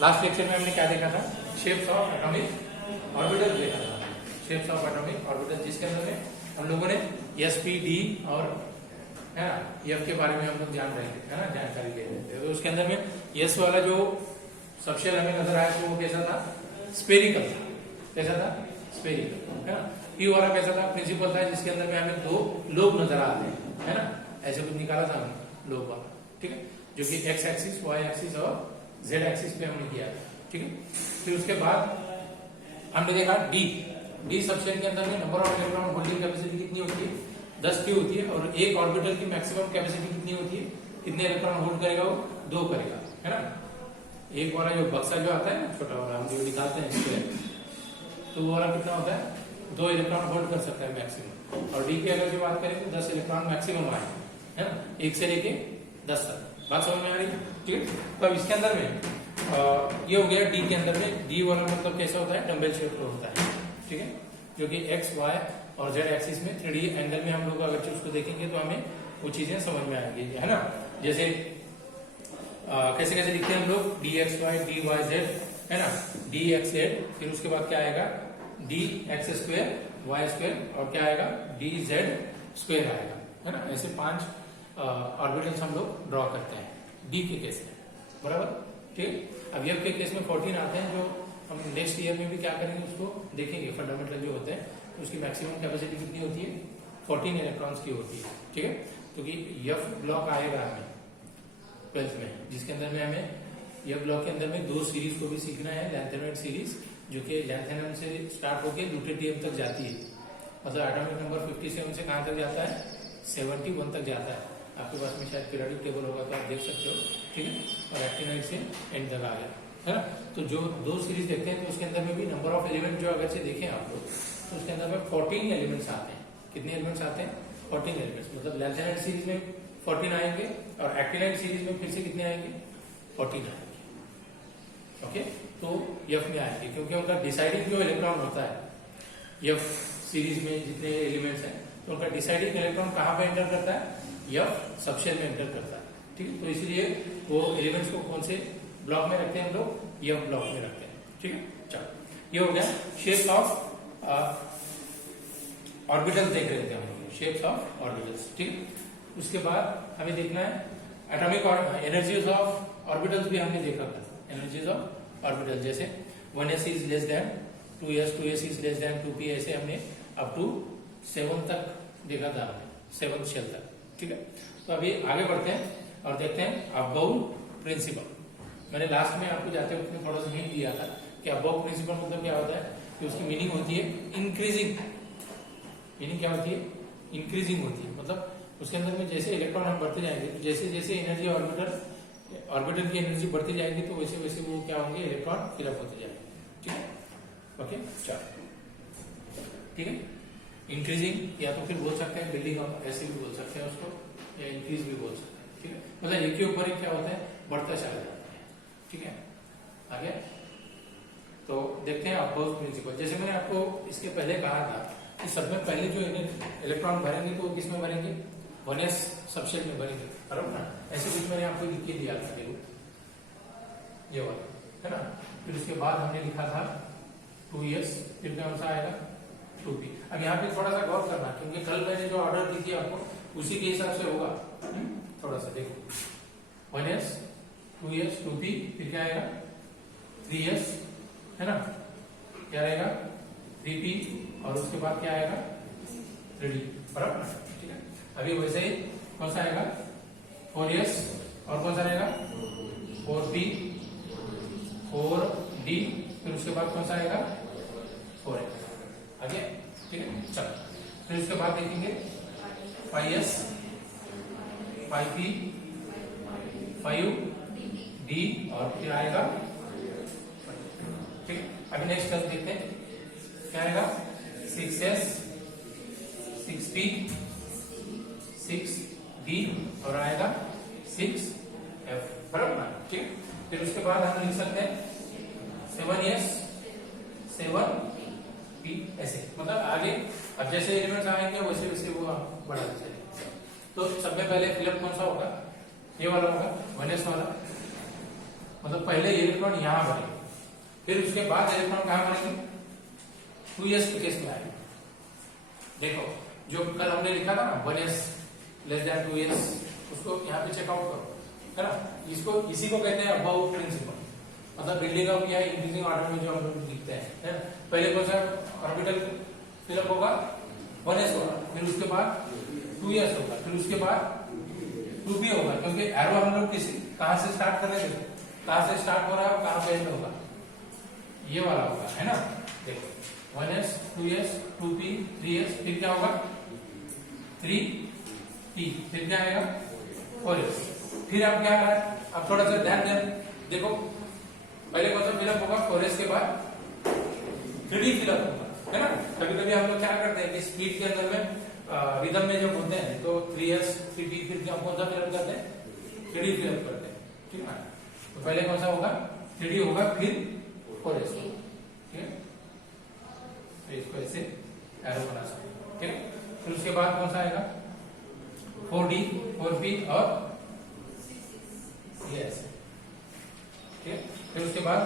Last lecture में हमने क्या देखा था, शेप्स ऑफ एटॉमिक ऑर्बिटल देखा था, शेप्स ऑफ एटॉमिक ऑर्बिटल, जिसके अंदर में हम लोगों ने एस पी डी और है ना एफ के बारे में हम लोग जान रहे थे, है ना, जानकारी ले रहे थे। तो उसके अंदर में एस वाला जो सबशेल हमें नजर आया तो वो कैसा था, स्पेरिकल था, कैसा था, स्पेरिकल, है ना। पी वाला कैसा था, प्रिंसिपल था, जिसके अंदर में हमें दो लोब नजर आते हैं, है ना, ऐसे कुछ निकाला था हमने लोब वाला, ठीक है, जो कि एक्स एक्सिस, वाई एक्सिस और जेड एक्सिस पे हमने किया था, ठीक है। फिर उसके बाद हमने देखा डी सबशेल के अंदर में number of electron holding capacity कितनी होती है, 10 की होती है, और एक ऑर्बिटल की मैक्सिमम कैपेसिटी कितनी होती है, कितने इलेक्ट्रॉन होल्ड करेगा वो, 2 करेगा, है ना। एक वाला जो बक्सा जो आता है ना, छोटा वाला हम जो निकालते हैं इसके, तो वो वाला कितना होता है, 2 इलेक्ट्रॉन होल्ड कर सकता है मैक्सिमम। और डी की अगर जो बात करें तो 10 इलेक्ट्रॉन मैक्सिमम आए, है ना, 1 से लेके 10 तक। बात समझ में आ रही है, ठीक है। तो अब इसके अंदर में ये हो गया डी के अंदर में, डी वाला मतलब कैसा होता है, डंबल शेप होता है, ठीक है, जो कि एक्स वाई और जेड एक्सिस में 3D एंगल में हम लोग अगर उसको देखेंगे तो हमें वो चीजें समझ में आएंगी, है ना। जैसे कैसे कैसे लिखते हैं हम लोग, D X Y D Y Z, है ना, डी एक्स जेड, फिर उसके बाद क्या आएगा, D X square Y square, और क्या आएगा, डी जेड स्क्वायर आएगा, है ना। ऐसे 5 ऑर्बिटल्स हम लोग ड्रॉ करते हैं डी के केस में, बराबर, ठीक। अब एफ के केस में 14 आते हैं, जो हम नेक्स्ट ईयर में भी क्या करेंगे उसको देखेंगे, फंडामेंटल जो होते हैं, तो उसकी मैक्सिमम कैपेसिटी कितनी होती है, 14 इलेक्ट्रॉन्स की होती है, ठीक है। क्योंकि एफ ब्लॉक आएगा हमें 12th में, जिसके अंदर में हमें एफ ब्लॉक के अंदर में 2 सीरीज को भी सीखना है, लैंथेनॉइड सीरीज, जो कि लैंथेनॉइड से स्टार्ट होकर ल्यूटेटियम तक जाती है, मतलब एटॉमिक नंबर 57 से कहां तक जाता है, 71 तक जाता है। आपके पास में शायद पीरियोडिक टेबल होगा तो आप देख सकते हो, ठीक है। और एक्टिनाइड से एंड तक आ गया, है ना। तो जो 2 सीरीज देखते हैं तो उसके अंदर में भी नंबर ऑफ एलिमेंट जो अगर से देखें आप लोग, तो उसके अंदर में 14 एलिमेंट्स आते हैं। कितने एलिमेंट्स आते हैं, 14 एलिमेंट्स, मतलब लैंथेनाइड सीरीज में 14 आएंगे, और एक्टिनाइड सीरीज में फिर से कितने आएंगे, 14 आएंगे, ओके। तो एफ में आएंगे, क्योंकि उनका डिसाइडिंग जो इलेक्ट्रॉन होता है एफ सीरीज में जितने एलिमेंट्स हैं, तो उनका डिसाइडिंग इलेक्ट्रॉन कहां पे एंटर करता है, एफ सबशेल में एंटर करता है, ठीक है। तो इसलिए वो एलिमेंट्स को कौन से ब्लॉक में रखते हैं हम लोग, एफ ब्लॉक में रखते हैं, ठीक है। चलो, ये हो गया शेप्स ऑफ ऑर्बिटल देख रहे थे हम लोग, शेप्स ऑफ ऑर्बिटल्स, ठीक है। उसके बाद हमें देखना है एटॉमिक एनर्जीज ऑफ ऑर्बिटल्स भी हमने देखा था, एनर्जीज ऑफ ऑर्बिटल, जैसे 1s is less than 2s, 2s is less than 2p, ऐसे हमने अप टू 7 तक देखा था, 7th शेल तक, ठीक है। तो अभी आगे बढ़ते हैं और देखते हैं अबव प्रिंसिपल। मैंने लास्ट में आपको जाते वक्त थोड़ा सा हिंट दिया था कि अबव प्रिंसिपल मतलब क्या होता है, कि उसकी मीनिंग होती है इंक्रीजिंग, मीनिंग क्या होती है, इंक्रीजिंग होती है, मतलब उसके अंदर में जैसे इलेक्ट्रॉन हम बढ़ते जाएंगे, तो जैसे जैसे एनर्जी ऑर्बिटल की एनर्जी बढ़ती जाएगी, तो वैसे वैसे वो क्या होंगे, इलेक्ट्रॉन फिलअप होते जाएंगे, ठीक है, ओके। चलो, ठीक है, इंक्रीजिंग, या तो फिर बोल सकते हैं बिल्डिंग अप, ऐसे भी बोल सकते हैं उसको, या इंक्रीज भी बोल सकते हैं, ठीक है। मतलब एक के ऊपर एक क्या होता है, बढ़ता चला जाता है, ठीक है। आगे तो देखते हैं अबव प्रिंसिपल। जैसे मैंने आपको इसके पहले कहा था कि सब में पहले जो इलेक्ट्रॉन भरेंगे तो वो किस में भरेंगे, 1s सबशेल में भरेंगे, बराबर ना। ऐसे कुछ मैंने आपको लिख के दिया था, देखो ये वाला, है ना। फिर उसके बाद हमने लिखा था 2s, फिर कौन सा आएगा, 2p। अब यहाँ पे थोड़ा सा गौर करना, क्योंकि कल मैंने जो ऑर्डर दी थी आपको उसी के हिसाब से होगा, थोड़ा सा देखो, 1s 2s 2p, फिर क्या आएगा 3s, है ना, क्या रहेगा 3p, और उसके बाद क्या आएगा 3d, बराबर, ठीक है। अभी वैसे ही कौन सा आएगा 4s, और कौन सा रहेगा 4p 4d, फिर उसके बाद कौन सा आएगा 4s, आगे, ठीक है। चलो, फिर उसके बाद देखेंगे 5s 5p 5d, और फिर आएगा, ठीक है। अभी नेक्स्ट स्टेप देखते हैं, क्या आएगा 6s 6p 6d, और आएगा 6f, बराबर ना, ठीक है। फिर उसके बाद हम लिख सकते हैं 7s 7p, ऐसे, मतलब आगे अब जैसे एलिमेंट्स आएंगे वैसे वैसे वो बढ़ाते चलेंगे। तो सब में पहले फिलअप कौन सा होगा, ये वाला होगा 1s वाला, मतलब पहले इलेक्ट्रॉन यहां बनेंगे, फिर उसके बाद इलेक्ट्रॉन कहां बनेंगे, 2s के केस में आएंगे। देखो जो कल हमने लिखा था ना 1s लेस देन 2s, उसको यहाँ पे चेकआउट करो, है ना। इसको इसी को कहते हैं अबव प्रिंसिपल, मतलब बिल्डिंग ऑफ या इंक्रीजिंग ऑर्डर में जो हम लोग लिखते हैं, है ना। पहले कौन सा ऑर्बिटल फिलअप होगा, 1s होगा, फिर उसके बाद 2s होगा, फिर उसके बाद 2p होगा, क्योंकि एरो हम लोग किसी कहां से स्टार्ट कर रहे थे, कहां से स्टार्ट हो रहा है और कहां पे एंड होगा, ये वाला होगा, है ना। देखो 1s 2s 2p 3s, फिर क्या होगा 3p, फिर क्या आएगा 4s, फिर अब क्या आ रहा है, अब थोड़ा सा ध्यान देखो, पहले कौन सा फिलअप होगा, 4s के बाद 3d फिलअप होगा, है ना। कभी कभी हम लोग क्या करते हैं कि स्पीड के अंदर में रिदम में जब होते हैं तो 3s 3d, फिर क्या कौन सा फिलअप करते हैं, 3d फिलअप करते हैं, ठीक है। तो पहले कौन सा होगा, 3d होगा, फिर 4s, ठीक है। तो इसको ऐसे एरो बना सकते हैं, ठीक है। फिर उसके बाद कौन सा आएगा, 4d 4p और ये ऐसे, ठीक है। फिर उसके बाद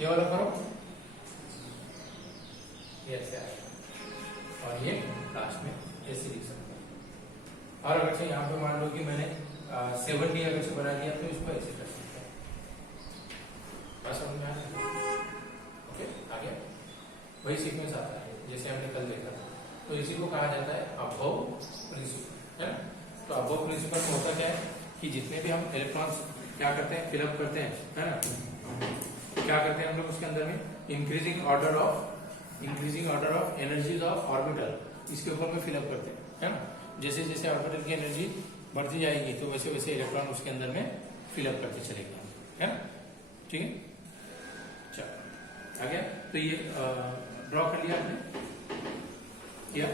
ये वाला करो, ये ऐसे आएगा, और ये लास्ट में ऐसे लिख सकते हैं। और अगर से यहाँ पे मान लो कि मैंने 7d अगर से बना दिया तो इसको ऐसे कर सकते हैं, बस समझ में आया, ओके। आगे वही सीक्वेंस आता है जैसे हमने कल देखा था, तो इसी को कहा जाता है अबव प्रिंसिपल, है ना। तो अबव प्रिंसिपल में होता क्या है कि जितने भी हम इलेक्ट्रॉन्स क्या करते हैं, फिलअप करते हैं, है ना, क्या करते हैं हम लोग उसके अंदर में increasing order of energies of orbital, इसके ऊपर में फिलअप करते हैं, है ना। जैसे जैसे ऑर्बिटल की एनर्जी बढ़ती जाएगी तो वैसे वैसे इलेक्ट्रॉन उसके अंदर में फिलअप करते चलेगा, है ना, ठीक है। चलो आ गया, तो ये ड्रॉ कर लिया आपने, किया,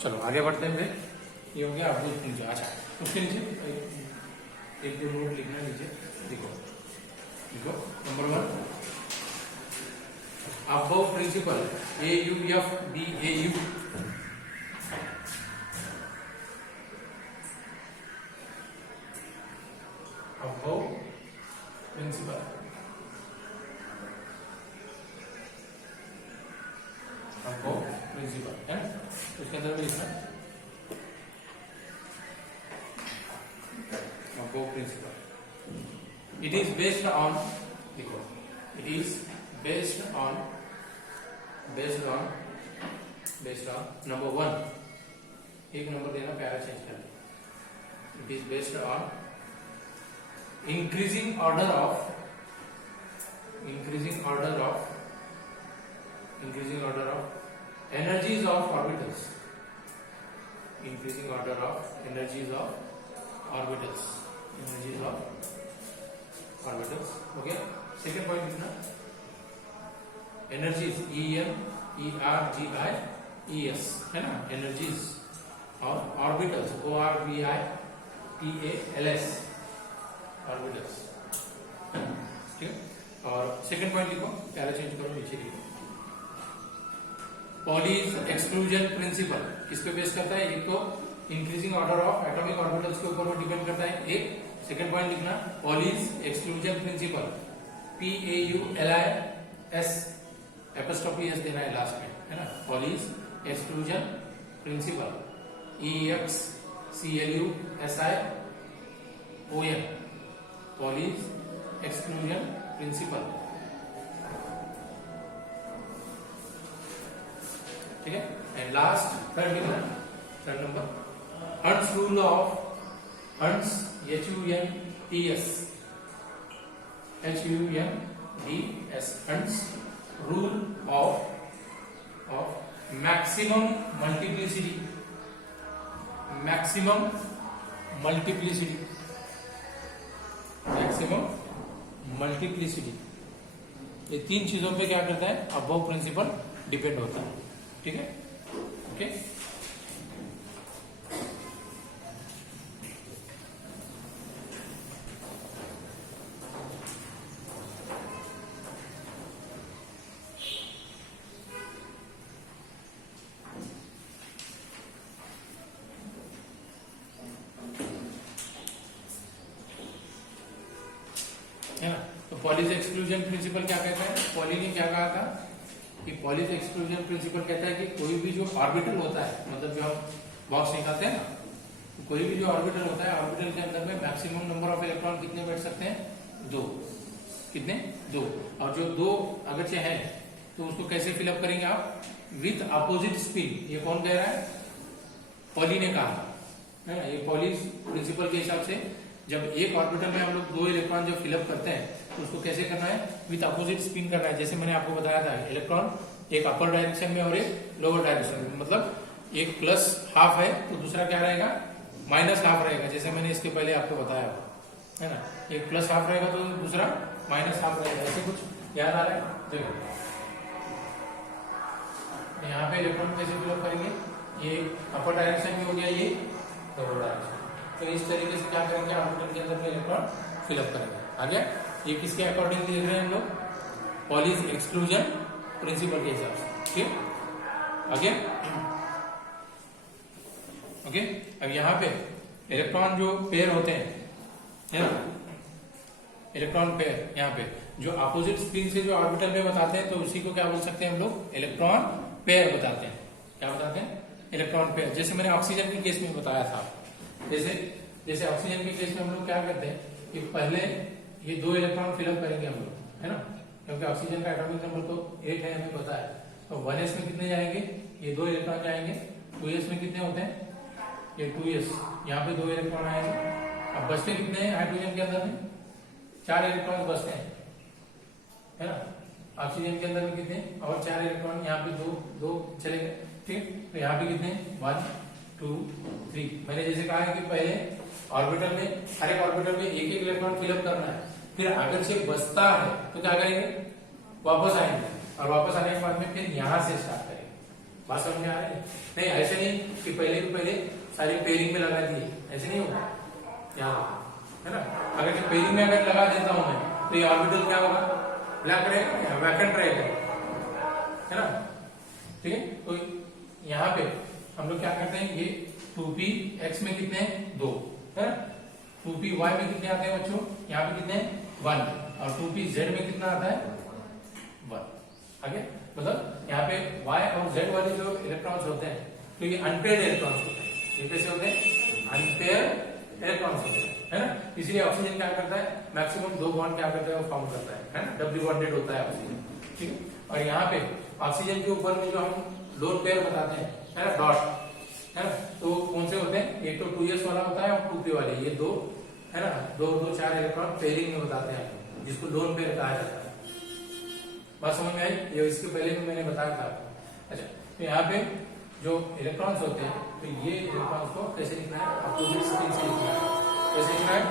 चलो आगे बढ़ते हैं। ये हो गया अबव प्रिंसिपल। अच्छा उसके नीचे एक दो नोट लिखना नीचे, देखो देखो number 1 Aufbau principle AUFBAU, Aufbau principle, Aufbau principle है, उसके अंदर में लिखना Aufbau principle. It is based on, देखो it is based on number 1, एक नंबर देना, प्यारा चेंज कर। It is based on increasing order of energies of orbitals, increasing order of energies of orbitals, okay। second point लिखना energies, ENERGIES, है ना, energies और orbitals, ORBITALS, orbitals, ठीक है। और सेकंड पॉइंट लिखो, पहले चेंज करो, नीचे लिखो पॉलीज एक्सक्लूजन प्रिंसिपल। किस पे बेस करता है, एक तो increasing order of atomic orbitals के ऊपर वो डिपेंड करता है। एक सेकंड पॉइंट लिखना, Pauli's exclusion principle, PAULIS apostrophe S देना है लास्ट में, है ना। Pauli's exclusion principle, EXCLUSION, Pauli's exclusion principle, ठीक है। एंड लास्ट थर्ड लिखना, third number, hunts rule of, hunts HUNTS, hunts rule of maximum multiplicity, maximum multiplicity, maximum multiplicity, ये तीन चीजों पे क्या करता है, अबव प्रिंसिपल डिपेंड होता है, ठीक है। ओके, है ना। तो पॉलीज एक्सक्लूजन प्रिंसिपल क्या कहता है, पॉली ने क्या कहा था कि पॉलीज एक्सक्लूजन प्रिंसिपल कहता है कि कोई भी जो ऑर्बिटल होता है, मतलब जो हम बॉक्स निकालते हैं ना, तो कोई भी जो ऑर्बिटल होता है, ऑर्बिटल के अंदर में मैक्सिमम नंबर ऑफ इलेक्ट्रॉन कितने बैठ सकते हैं, 2, कितने, 2, और जो 2 अगर चाहे तो उसको कैसे फिलअप करेंगे आप, विथ अपोजिट स्पिन। ये कौन कह रहा है, पॉली ने कहा है ना। ये पॉलीज प्रिंसिपल के हिसाब से जब एक ऑर्बिटल में हम लोग 2 इलेक्ट्रॉन जब फिलअप करते हैं तो उसको कैसे करना है, विथ अपोजिट स्पिन करना है। जैसे मैंने आपको बताया था, इलेक्ट्रॉन एक अपर डायरेक्शन में और एक लोअर डायरेक्शन में, मतलब एक प्लस हाफ है तो दूसरा क्या रहेगा, माइनस हाफ रहेगा, जैसे मैंने इसके पहले आपको बताया है ना। एक प्लस हाफ रहेगा तो दूसरा माइनस हाफ रहेगा, ऐसे कुछ याद आ रहा है। देखो यहाँ पे इलेक्ट्रॉन कैसे फिलअप करेंगे, ये अपर डायरेक्शन में हो गया, ये लोअर डायरेक्शन, तो इस तरीके से क्या करेंगे, ऑर्बिटल के अंदर में इलेक्ट्रॉन फिलअप करेंगे। आगे ये किसके अकॉर्डिंग देख रहे हैं हम लोग, पॉलीज एक्सक्लूजन प्रिंसिपल के हिसाब से, ठीक। आगे ओके, अब यहाँ पे इलेक्ट्रॉन जो पेयर होते हैं, है ना, इलेक्ट्रॉन पेयर यहाँ पे जो अपोजिट स्पिन से जो ऑर्बिटल में बताते हैं, तो उसी को क्या बोल सकते हैं हम लोग, इलेक्ट्रॉन पेयर बताते हैं। क्या बताते हैं, इलेक्ट्रॉन पेयर। जैसे मैंने ऑक्सीजन के केस में बताया था, जैसे ऑक्सीजन के केस में हम लोग क्या करते हैं कि पहले ये 2 इलेक्ट्रॉन फिलअप करेंगे हम लोग, है ना, क्योंकि ऑक्सीजन का एटॉमिक नंबर तो 8 है, हमें पता है। तो 1s में कितने जाएंगे, ये 2 इलेक्ट्रॉन जाएंगे। 2s में कितने होते हैं, ये 2s, यहाँ पे 2 इलेक्ट्रॉन आएंगे। अब बचते कितने हैं हाइड्रोजन के अंदर में, 4 इलेक्ट्रॉन बचते हैं, है ना। ऑक्सीजन के अंदर में कितने, और 4 इलेक्ट्रॉन, यहाँ पे 2 चले गए, ठीक। तो यहाँ पे कितने, 1 2 3। मैंने जैसे कहा है कि पहले ऑर्बिटल में, हर एक ऑर्बिटल में एक इलेक्ट्रॉन फिलअप करना है, फिर अगर से बचता है तो क्या करेंगे, वापस आएंगे, और वापस आने के बाद में फिर यहाँ से स्टार्ट करेंगे। बात समझ में आ रही है, नहीं ऐसे नहीं कि पहले सारी पेयरिंग में लगा दिए, ऐसे नहीं होगा यहाँ, है ना। अगर जो पेयरिंग में अगर लगा देता हूं मैं, तो ये ऑर्बिटल क्या होगा, ब्लैक रहेगा या वैकेंट रहेगा, है ना, ठीक है। तो यहाँ पे हम लोग क्या करते हैं, ये 2p x में कितने हैं, 2, है ना। 2p y में कितने आते हैं बच्चों, यहाँ पे कितने 1, और 2p z में कितना आता है 1। आगे मतलब यहाँ पे y और z वाले जो इलेक्ट्रॉन्स होते हैं, तो ये अनपेयर्ड इलेक्ट्रॉन्स होते हैं। ये कैसे होते हैं, अनपेयर्ड इलेक्ट्रॉन्स होते हैं, है ना। इसलिए ऑक्सीजन क्या करता है, मैक्सिमम 2 बॉन्ड क्या करता है, वो फॉर्म करता है ना, डबल बॉन्डेड होता है ऑक्सीजन, ठीक है। और यहाँ पे ऑक्सीजन के ऊपर में जो हम लोन पेयर बताते हैं, है ना, डॉट, है ना, तो कौन से होते हैं, एक तो 2s वाला होता है और 2p वाले, ये 2, है ना, 2 4 इलेक्ट्रॉन पेयरिंग में बताते हैं, जिसको लोन पेयर कहा जाता है। बात समझ में आई, ये इसके पहले भी मैंने बताया था। अच्छा, तो यहाँ पे जो इलेक्ट्रॉन्स होते हैं, तो ये इलेक्ट्रॉन्स को कैसे लिखना है, अपोजिट स्पिन से लिखना है। कैसे लिखना है,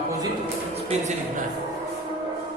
अपोजिट स्पिन से लिखना है।